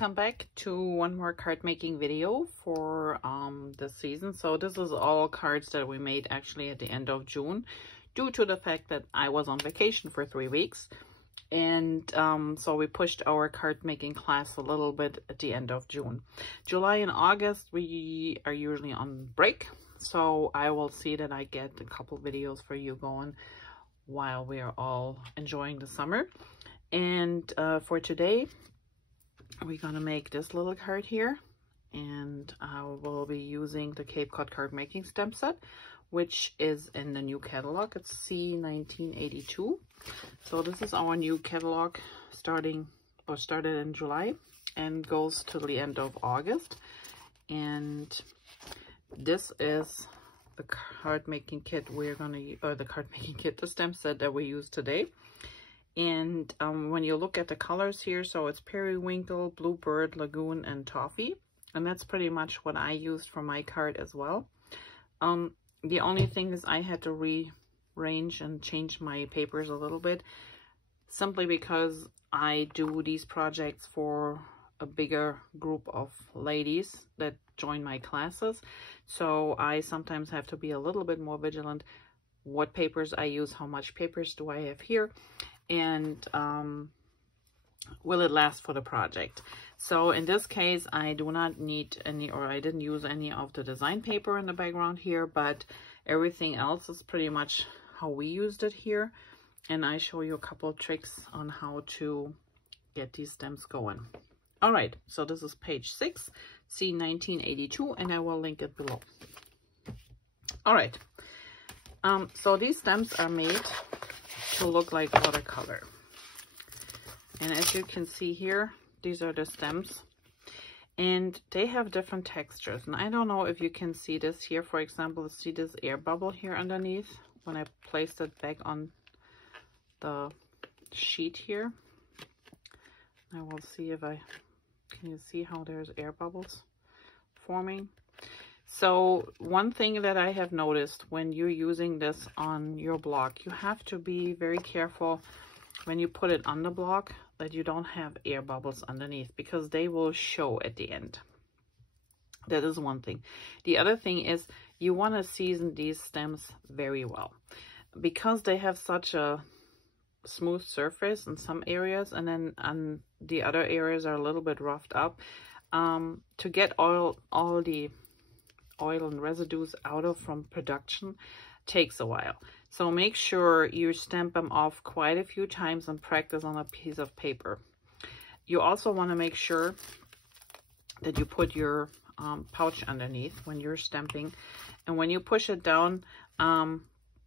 welcome back to one more card making video for this season. So this is all cards that we made actually at the end of June, due to the fact that I was on vacation for 3 weeks, and so we pushed our card making class a little bit at the end of June. July and August we are usually on break, so I will see that I get a couple videos for you going while we are all enjoying the summer. And for today, we're gonna make this little card here, and I will be using the Cape Cod card making stamp set, which is in the new catalog. It's C1982. So this is our new catalog, started in July and goes to the end of August. And this is the card making kit we're gonna, or the card making kit, the stamp set that we use today. And when you look at the colors here, so it's Periwinkle, Bluebird, Lagoon, and Toffee. And that's pretty much what I used for my card as well. The only thing is I had to rearrange and change my papers a little bit, simply because I do these projects for a bigger group of ladies that join my classes. So I sometimes have to be a little bit more vigilant what papers I use, how much papers do I have here, and will it last for the project. So in this case, I do not need any, or I didn't use any of the design paper in the background here, but everything else is pretty much how we used it here. And I show you a couple of tricks on how to get these stems going. All right, so this is page 6, C1982, and I will link it below. All right, so these stems are made to look like watercolor. And as you can see here, these are the stems, and they have different textures. And I don't know if you can see this here. For example, see this air bubble here underneath when I placed it back on the sheet here. I will see if can you see how there's air bubbles forming? So one thing that I have noticed when you're using this on your block, you have to be very careful when you put it on the block that you don't have air bubbles underneath, because they will show at the end. That is one thing. The other thing is you want to season these stems very well, because they have such a smooth surface in some areas, and then on the other areas are a little bit roughed up. To get all the oil and residues out of from production takes a while. So make sure you stamp them off quite a few times and practice on a piece of paper. You also want to make sure that you put your pouch underneath when you're stamping, and when you push it down,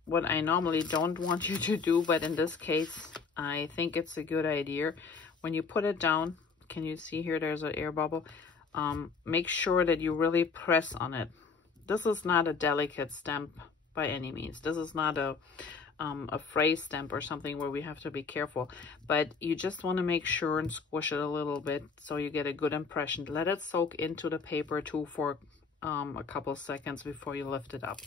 what I normally don't want you to do, but in this case I think it's a good idea, when you put it down, can you see here there's an air bubble? Make sure that you really press on it. This is not a delicate stamp by any means. This is not a phrase stamp or something where we have to be careful, but you just want to make sure and squish it a little bit so you get a good impression. Let it soak into the paper too for a couple seconds before you lift it up.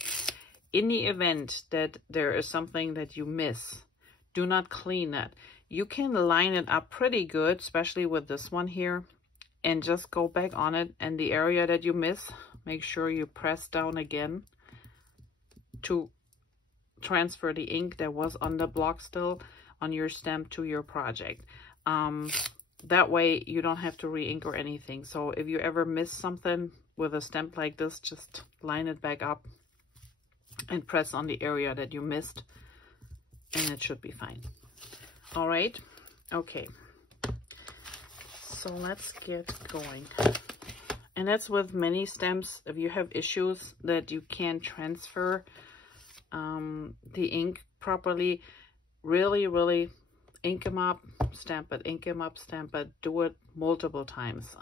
In the event that there is something that you miss, do not clean it. You can line it up pretty good, especially with this one here, and just go back on it, and the area that you miss, make sure you press down again to transfer the ink that was on the block still on your stamp to your project. That way you don't have to re-ink or anything. So if you ever miss something with a stamp like this, just line it back up and press on the area that you missed, and it should be fine. All right, okay, so let's get going. And that's with many stamps. If you have issues that you can't transfer the ink properly, really ink them up, stamp it, ink them up, stamp it, do it multiple times.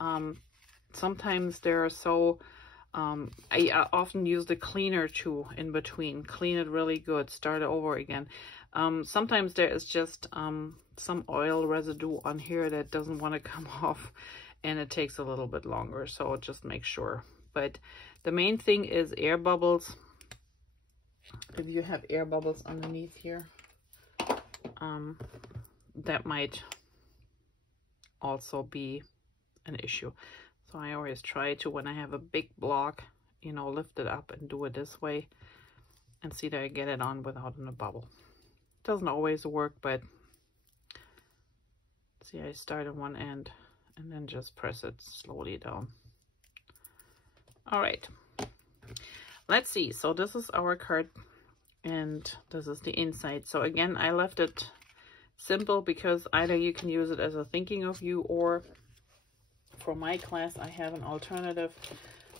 Sometimes they're so, I often use the cleaner too in between, clean it really good, start it over again. Sometimes there is just some oil residue on here that doesn't want to come off, and it takes a little bit longer, so just make sure. But the main thing is air bubbles. If you have air bubbles underneath here, that might also be an issue. So I always try to, when I have a big block, you know, lift it up and do it this way and see that I get it on without a bubble. Doesn't always work, but see, I start on one end and then just press it slowly down. All right, let's see. So this is our card and this is the inside. So again, I left it simple because either you can use it as a thinking of you, or for my class I have an alternative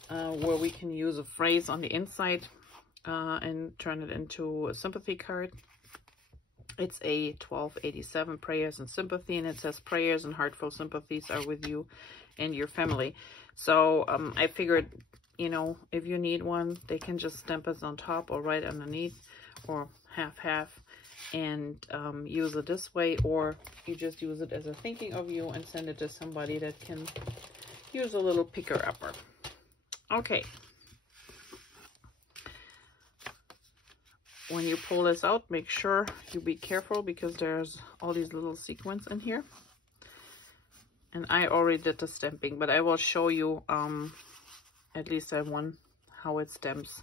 where we can use a phrase on the inside and turn it into a sympathy card. It's a 1287 prayers and sympathy, and it says prayers and heartfelt sympathies are with you and your family. So I figured, you know, if you need one, they can just stamp it on top or right underneath, or half and use it this way, or you just use it as a thinking of you and send it to somebody that can use a little picker upper. Okay. When you pull this out, make sure you be careful because there's all these little sequins in here. And I already did the stamping, but I will show you at least one how it stamps,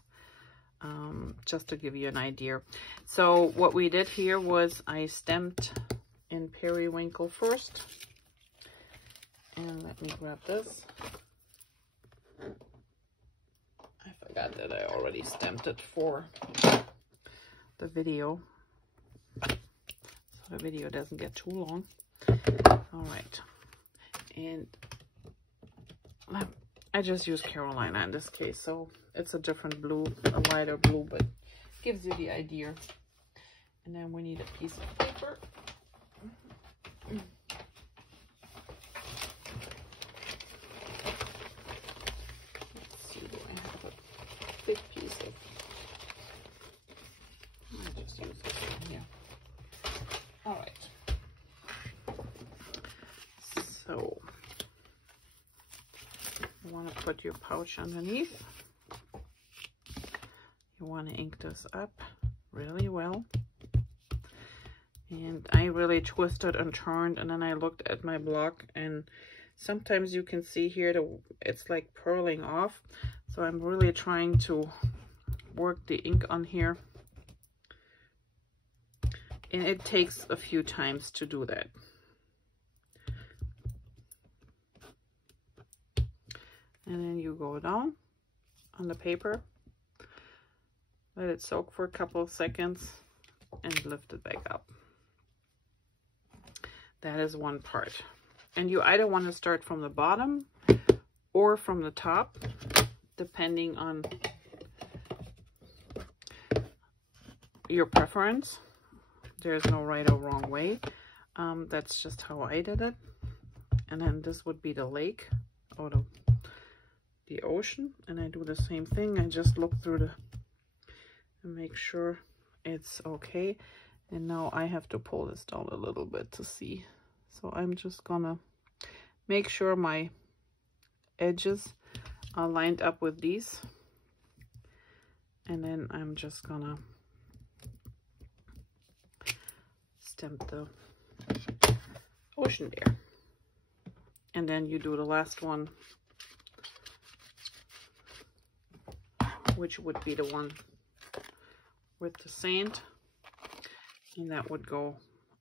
just to give you an idea. So what we did here was I stamped in Periwinkle first. And let me grab this. I forgot that I already stamped it for the video, so the video doesn't get too long. All right, and I just use Carolina in this case, so it's a different blue, a lighter blue, but gives you the idea. And then we need a piece of paper. Let's see, do I have a thick piece of, I'll just use this one here. All right. So you want to put your pouch underneath. You want to ink this up really well. And I really twisted and turned, and then I looked at my block, and sometimes you can see here that it's like purling off. So I'm really trying to work the ink on here. And it takes a few times to do that. And then you go down on the paper, let it soak for a couple of seconds, and lift it back up. That is one part. And you either want to start from the bottom or from the top, depending on your preference. There's no right or wrong way. That's just how I did it. And then this would be the lake or the ocean. And I do the same thing. I just look through and make sure it's okay. And now I have to pull this down a little bit to see. So I'm just gonna make sure my edges are lined up with these. And then I'm just gonna stamp the ocean there. And then you do the last one, which would be the one with the sand. And that would go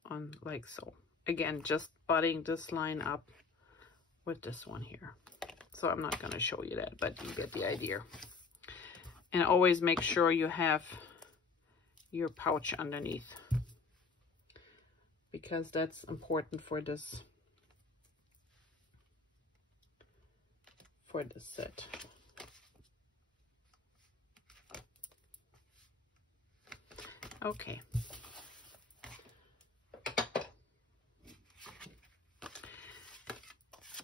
on like so. Again, just butting this line up with this one here. So I'm not going to show you that, but you get the idea. And always make sure you have your pouch underneath, because that's important for this set. Okay.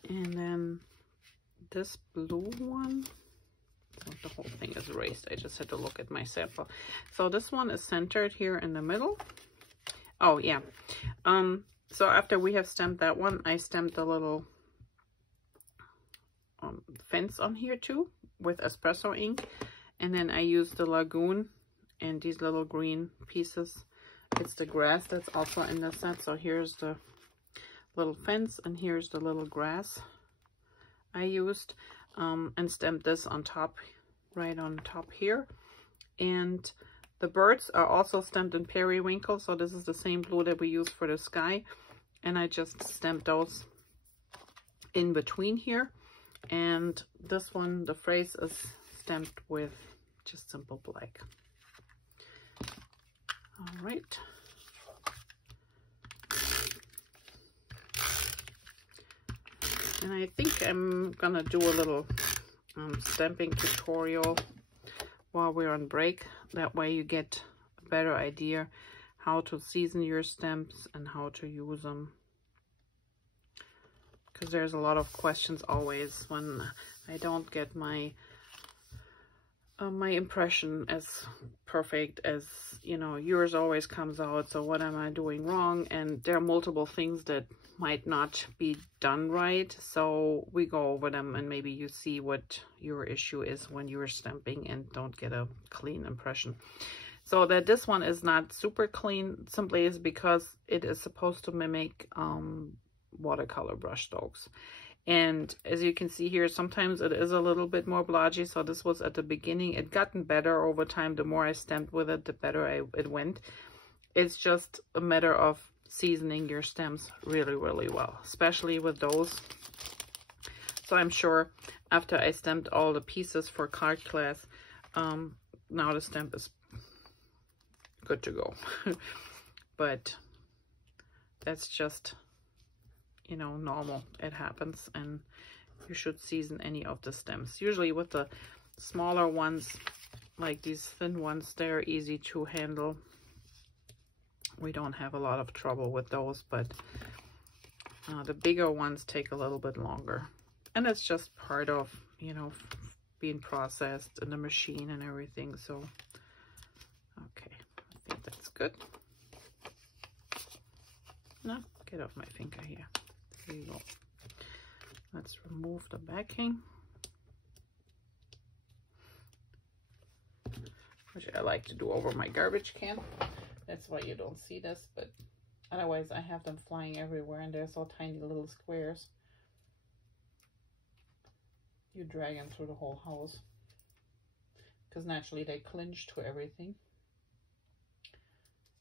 And then this blue one, so the whole thing is erased. I just had to look at my sample. So this one is centered here in the middle. Oh yeah. So after we have stamped that one, I stamped a little fence on here too with espresso ink, and then I used the Lagoon and these little green pieces. It's the grass that's also in the set. So here's the little fence and here's the little grass I used, and stamped this on top, right on top here. And the birds are also stamped in Periwinkle, so this is the same blue that we use for the sky. And I just stamped those in between here. And this one, the phrase is stamped with just simple black. All right. And I think I'm gonna do a little stamping tutorial while we're on break. That way you get a better idea how to season your stamps and how to use them. Because there's a lot of questions always when I don't get my my impression as perfect as, you know, yours always comes out. So what am I doing wrong? And there are multiple things that might not be done right. So we go over them and maybe you see what your issue is when you're stamping and don't get a clean impression. So that this one is not super clean simply is because it is supposed to mimic watercolor brush strokes. And as you can see here, sometimes it is a little bit more blotchy. So this was at the beginning. It gotten better over time. The more I stamped with it, the better it went. It's just a matter of seasoning your stamps really, really well, especially with those. So I'm sure after I stamped all the pieces for card class, now the stamp is good to go. But that's just, you know, normal. It happens, and you should season any of the stems. Usually with the smaller ones, like these thin ones, they're easy to handle. We don't have a lot of trouble with those, but the bigger ones take a little bit longer. And it's just part of, you know, being processed in the machine and everything. So, okay, I think that's good. No, get off my finger here. There you go. Let's remove the backing, which I like to do over my garbage can. That's why you don't see this, but otherwise I have them flying everywhere, and they're so tiny little squares. You drag them through the whole house because naturally they clinch to everything,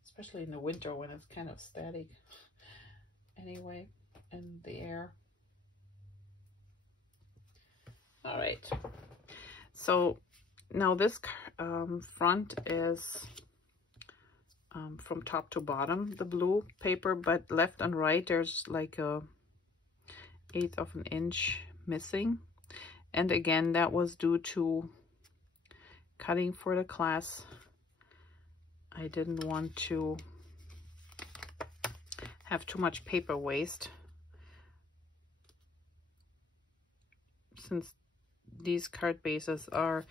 especially in the winter when it's kind of static anyway in the air. All right, so now this front is from top to bottom, the blue paper, but left and right there's like a 1/8 of an inch missing. And again, that was due to cutting for the class. I didn't want to have too much paper waste, since these card bases are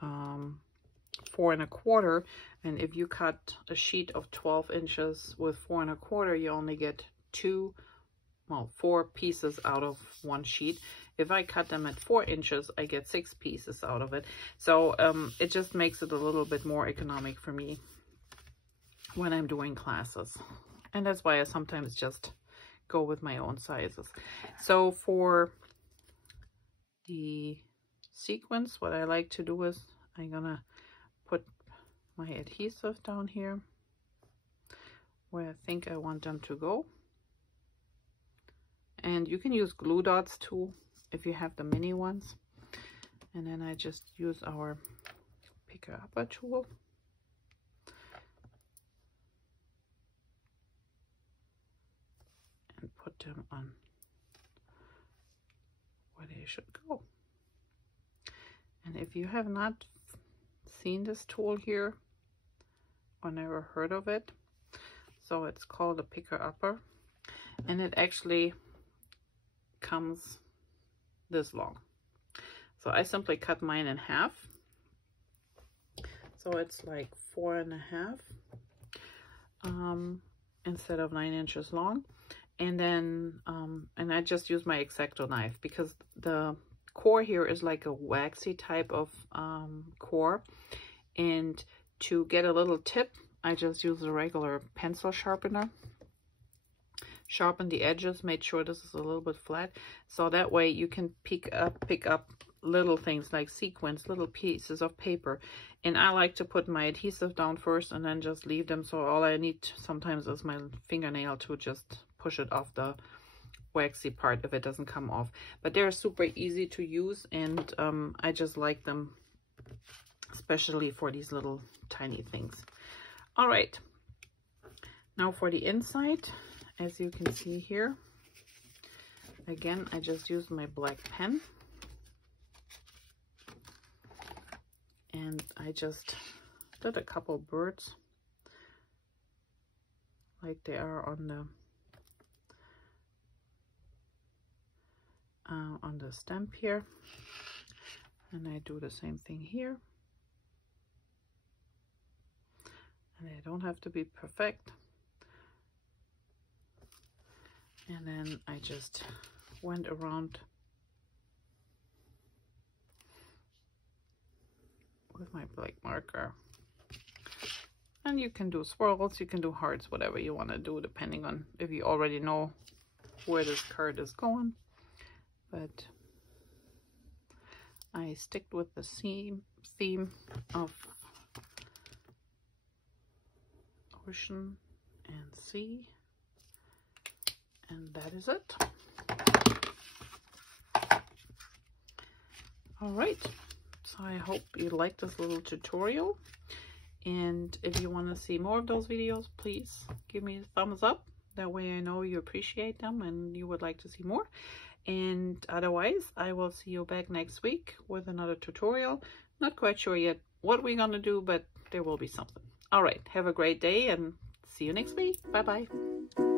4 1/4, and if you cut a sheet of 12 inches with 4 1/4, you only get 4 pieces out of one sheet. If I cut them at 4 inches, I get 6 pieces out of it. So it just makes it a little bit more economic for me when I'm doing classes. And that's why I sometimes just go with my own sizes. So for the sequins, what I like to do is I'm gonna put my adhesive down here where I think I want them to go. And you can use glue dots too if you have the mini ones. And then I just use our picker upper tool. And put them on where they should go. And if you have not seen this tool here or never heard of it, so it's called a picker upper, and it actually comes this long. So I simply cut mine in half, so it's like 4 1/2 instead of 9 inches long. And then and I just use my X-Acto knife because the core here is like a waxy type of core, and to get a little tip I just use a regular pencil sharpener, sharpen the edges, made sure this is a little bit flat, so that way you can pick up little things like sequins, little pieces of paper. And I like to put my adhesive down first and then just leave them, so all I need sometimes is my fingernail to just push it off the waxy part if it doesn't come off. But they're super easy to use, and I just like them, especially for these little tiny things. All right, now for the inside, as you can see here, again, I just used my black pen, and I just did a couple birds like they are on the stamp here, and I do the same thing here. And they don't have to be perfect. And then I just went around with my black marker. And you can do swirls, you can do hearts, whatever you want to do, depending on if you already know where this card is going. But I stick with the theme of ocean and sea, and that is it. All right, so I hope you liked this little tutorial, and if you want to see more of those videos, please give me a thumbs up. That way I know you appreciate them and you would like to see more. And otherwise, I will see you back next week with another tutorial. Not quite sure yet what we're gonna do, but there will be something. All right, have a great day and see you next week. Bye-bye.